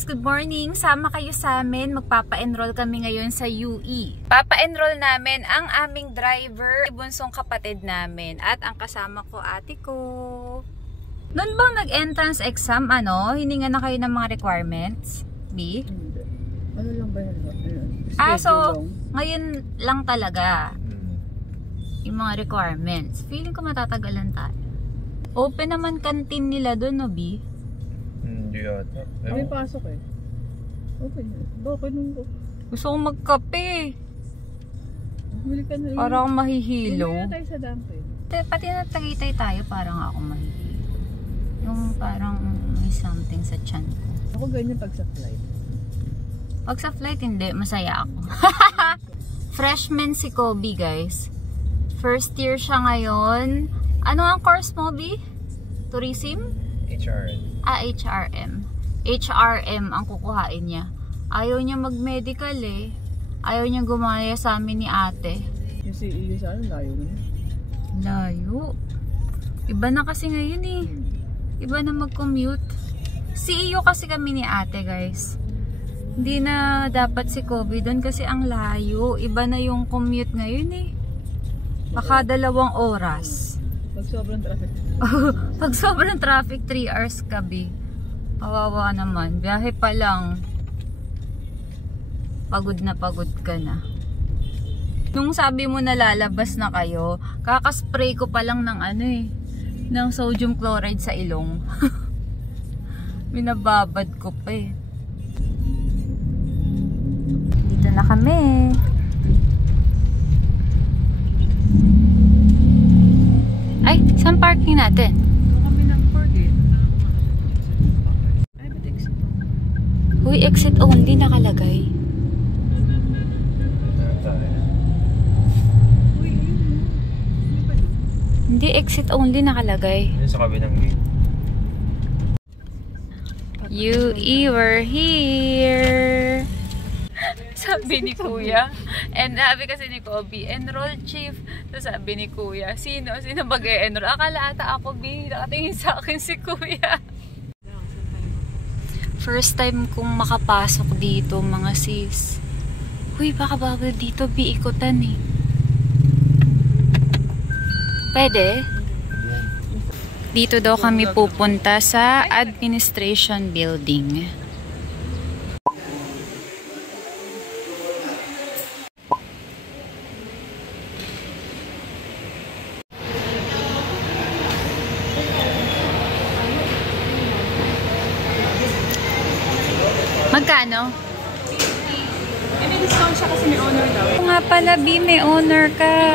guys, good morning. Sama kayo sa amin. Magpapa-enroll kami ngayon sa UE. Papa-enroll namin ang aming driver, bunsong kapatid namin. At ang kasama ko, ate ko. Noon bang nag-entrance exam, hininga na kayo ng mga requirements? B? Ano lang ba yun? So, ngayon lang talaga yung mga requirements. Feeling ko matatagalan tayo. Open naman canteen nila doon, no, B? Hindi yata. May pasok eh. Okay na. Bakit nung... Gusto kong magkape. Huli ka na. Parang mahihilo. Huli na tayo sa Dunkin. Pati na Tagaytay tayo, parang ako mahihilo. Yung parang may something sa tiyan ko. Ako ganyan pag sa flight. Pag sa flight, hindi. Masaya ako. Freshman si Kobe, guys. First year siya ngayon. Ano ang course mo, B? Tourism? HRM. HRM. HRM ang kukuhain niya. Ayaw niya mag-medical eh. Ayaw niya gumaya sa amin ni ate. Yung CEU sa ano, layo na. Layo. Iba na kasi ngayon eh. Iba na mag-commute. CEU kasi kami ni ate, guys. Hindi na dapat si Kobe doon kasi ang layo. Iba na yung commute ngayon eh. Baka 2 oras. Pag sobrang traffic. Pag sobrang traffic, 3 hours kabi. Kawawa naman. Biyahe pa lang. Pagod ka na. Nung sabi mo na lalabas na kayo, kakaspray ko pa lang ng ng sodium chloride sa ilong. Binababad ko pa eh. Dito na kami. Ay, saan parking natin? Kami ng Forgate. Ay, ba't exit? Uy, exit only nakalagay. Uy, ano ba yun? Hindi, exit only nakalagay. Yun sa kabilang gate. UE, we're here! Sabi ni Kuya. And sabi kasi ni Kobe, enroll chief. So sabi ni Kuya, sino mag-e-enroll? Akala ata ako, B. Nakatingin sa akin si Kuya. First time kong makapasok dito, mga sis. Uy, baka bawal dito, B. Ikutan eh. Pwede? Dito daw kami pupunta sa administration building. Magkano? May discount siya kasi may honor daw. Oo nga pala, B, may honor ka.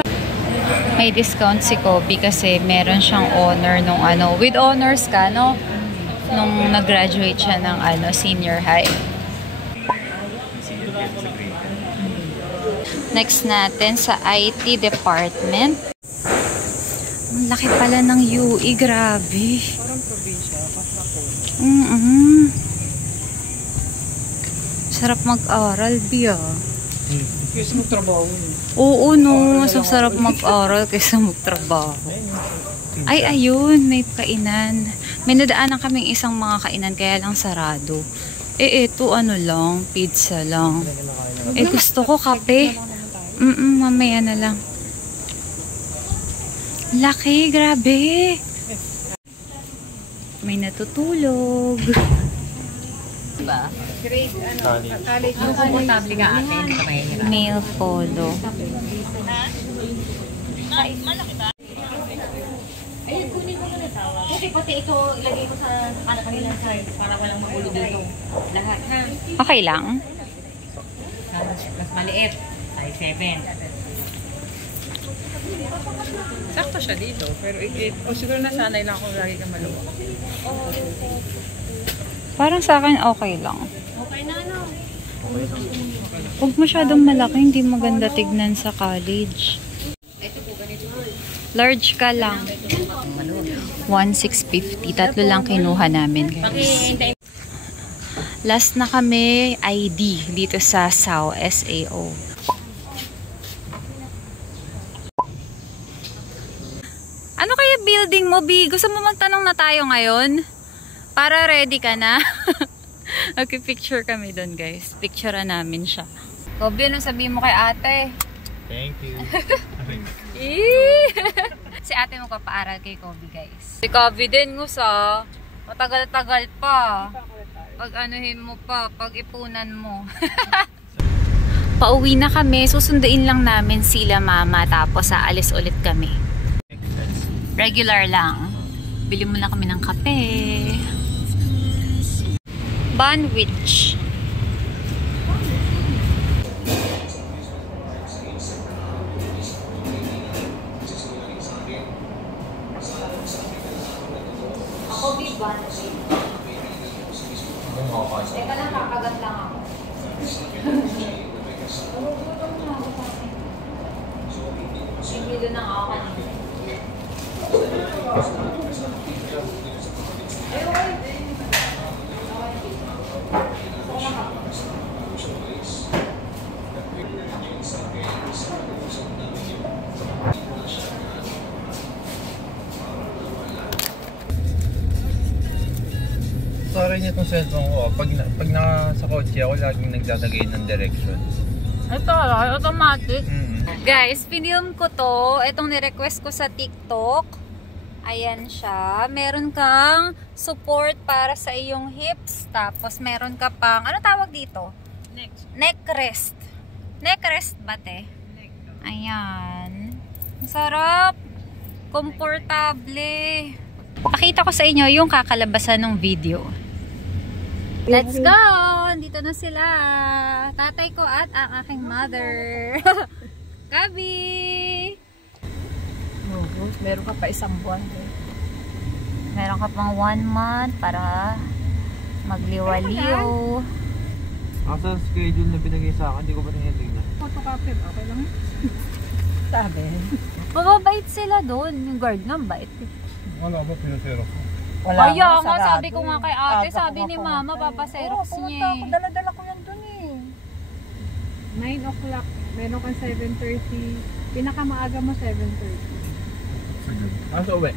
May discount si Kobe kasi meron siyang honor nung with honors ka, no? Nung nag-graduate siya ng senior high. Next natin sa IT department. Ang laki pala ng UE, grabe. Parang probinsya, kasako. Sarap mag-aral, Bia. Kaysa magtrabaho. Oo, no. Mas sarap mag-aral kaysa magtrabaho. Ay, ayun. May kainan. May nadaanan kaming isang mga kainan kaya lang sarado. Ito lang. Pizza lang. Gusto ko kape. Mamaya na lang. Laki, grabe. May natutulog. Diba? Grade, college. Komportable ka atin. Male polo. Ayun, kunin ko na tawa. Kasi pati ito, ilagay ko sa kanilang side para walang magulo dito. Lahat na. Okay lang? Mas maliit. Size 7. Sakto siya dito. Pero siguro nasanay lang kung lagi ka maluwag. Parang sa akin okay lang. Okay na, no? Huwag masyadong malaki, hindi maganda tignan sa college. Large ka lang. 1,650. Tatlo lang kinuha namin, guys. Last na kami, ID, dito sa SAO, SAO. Ano kaya building mo, B? Gusto mo magtanong na tayo ngayon? Para ready ka na? Okay-picture kami doon, guys. Picturean namin siya. Kobe, anong sabihin mo kay ate? Thank you. Si ate mo kapaaral kay Kobe, guys. Si Kobe din, ngusa. Matagal-tagal pa. Pag anuhin mo pa, pag ipunan mo. Pauwi na kami. Susunduin lang namin sila mama. Tapos aalis ulit kami. Regular lang. Bili muna kami ng kape. Banwich. Ako di banwich. Teka lang, kakagat lang ako. Bibili na ako kanina. Sorry niya itong cellphone ko. Pag nasa kotse ako, laging naglalagay ng direction. Ito, automatic. Guys, pinilm ko to. Itong nirequest ko sa TikTok. Ayan siya. Meron kang support para sa iyong hips. Tapos meron ka pang, ano tawag dito? Neck rest. Neck rest ba, te? Ayan. Sarap. Komportable. Pakita ko sa inyo yung kakalabasan ng video. Let's go! Dito na sila. Tatay ko at ang aking mother. Gabi! Meron ka pa isang buwan. Meron ka pang 1 month para magliwaliw. Asa schedule na binigay sa akin, hindi ko pa tinitignan. Photocopy, okay lang. Sabi. Mababait sila doon. Yung guard nga, bait. Wala ba pinatero ko? Kaya nga, sabi ko nga kay ate, sabi ni mama, papaserox niya eh. Dala-dala ko yan dun eh. 9 o'clock, meron kang 7:30. Pinakamaaga mo 7:30. Asa uwi?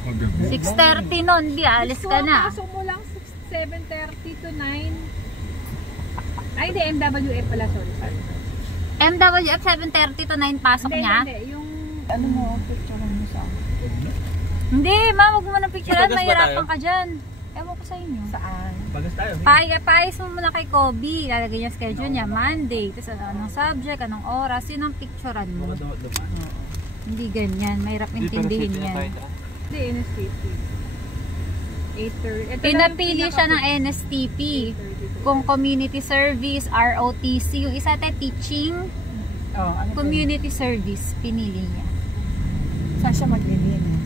6:30 nun, di alis ka na. Pasok mo lang 7:30 to 9. Ay, hindi, MWF pala, sorry. MWF 7:30 to 9 pasok niya? Hindi, yung ano mo, picture mo sa akin. Hindi, ma, wag mo na picturean, mahirapan ka dyan. Ewan ko sa inyo. Saan? Bagas tayo. Paayos mo muna kay Kobe. Lalagay niya schedule niya, Monday. Tapos anong subject, anong oras, yun ang picturean mo. Hindi ganyan, mahirap intindihin yan. Hindi, NSTP. 8:30. Pinapili siya ng NSTP. Kung community service, ROTC, yung isa tayo teaching, community service, pinili niya. Saan siya maglilinis?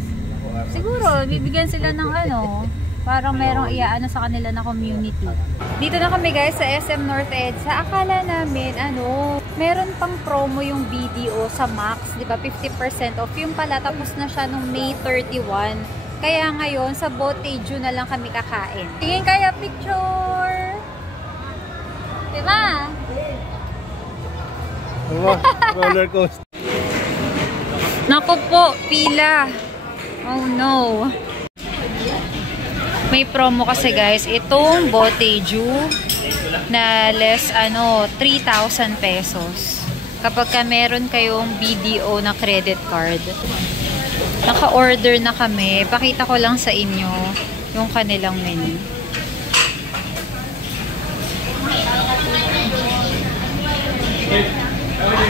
Siguro, bibigyan sila ng ano, parang merong iaano sa kanila na community. Dito na kami guys sa SM North EDSA. Akala namin, meron pang promo yung BDO sa Max, di ba? 50% off. Yung pala, tapos na siya nung May 31. Kaya ngayon, sa Boteju na lang kami kakain. Tingin kaya picture! Diba? Roller coaster. Naku po, pila. Oh no. May promo kasi guys. Itong Boteju na less 3,000 pesos. Kapag ka meron kayong BDO na credit card. Naka-order na kami. Pakita ko lang sa inyo yung kanilang menu.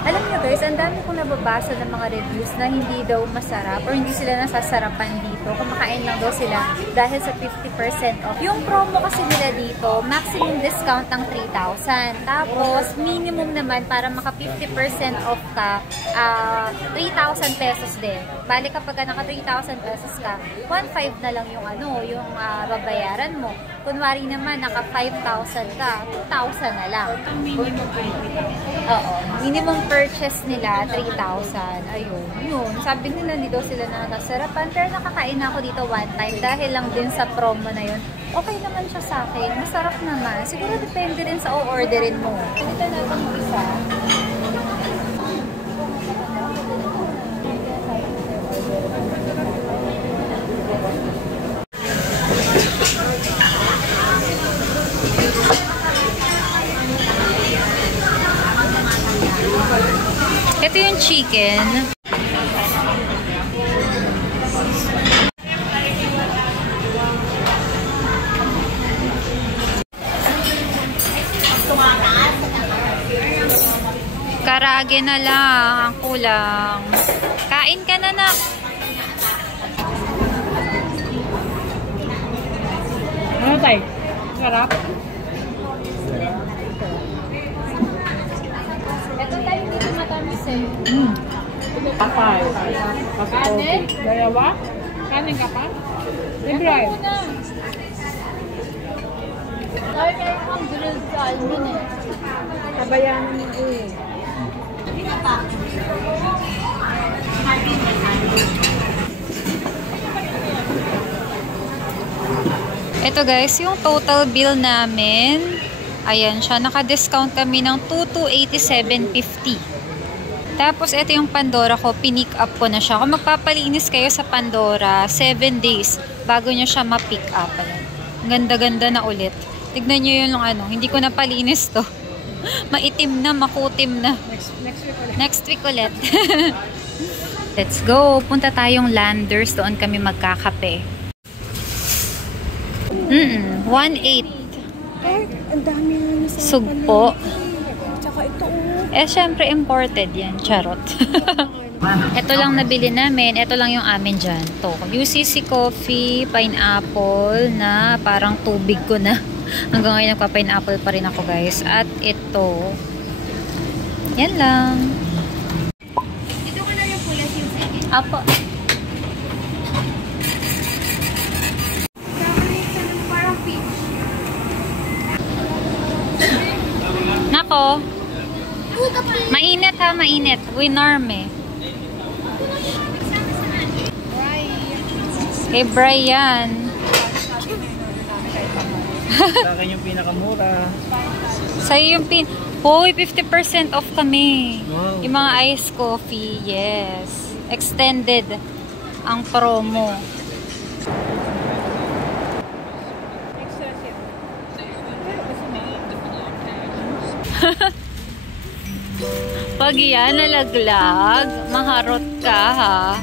Alam nyo guys, ang dami kong nababasa ng mga reviews na hindi daw masarap or hindi sila nasasarapan dito. Kumakain lang daw sila dahil sa 50% off. Yung promo kasi nila dito, maximum discount ng 3,000. Tapos, minimum naman para maka 50% off ka, 3,000 pesos din. Bali kapag naka 3,000 pesos ka, 1,500 na lang yung yung babayaran mo. Kunwari naman, naka 5,000 ka, 2,000 na lang. Minimum ay 3,000. Oo. Minimum purchase nila, 3,000. Ayun. Yun. Sabi nila, hindi daw sila nakasarapan. Pero nakakain na ako dito one time dahil lang din sa promo na yun. Okay naman siya sa akin. Masarap naman. Siguro depende rin sa o-orderin mo. Dito na itong isa. chicken. Karage na lang ang kulang. Kain ka na, nak. Ano tayo? Sarap? Ito tayo dito matamis eh. Kapal. Kanin? Dalawa? Kanin ka pa? Libre. Sabi kayo kang grilled sa almin eh. Kabayanan mo eh. Ito guys, yung total bill namin, ayan siya, naka-discount kami ng 2,287.50. Tapos ito yung Pandora ko, pinick up ko na siya. Kung magpapalinis kayo sa Pandora, 7 days bago nyo siya ma-pick up. Ayan. Ganda-ganda na ulit. Tignan nyo yung ano, hindi ko napalinis to. Maitim na, makutim na. Next week ulit. Let's go. Punta tayong Landers. Doon kami magkakape. 1.8. Ay, ang dami nga sa Sugpo. Tsaka ito Eh, syempre imported yan. Charot. Ito lang nabili namin. Ito lang yung amin dyan. To. UCC coffee, pineapple na parang tubig ko na. Hanggang ngayon nagpa-pineapple pa rin ako guys. At ito. Yan lang. Dito ko na yung pulas yung second. Apo. Parang peach. Nako. Mainit ha, mainit. Winarm eh. Kay Brian. Sa akin yung pinakamura. Sa'yo yung Hoy, 50% off kami. Wow. Yung mga iced coffee, yes. Extended ang promo. Pag yan nalaglag, maharot ka ha.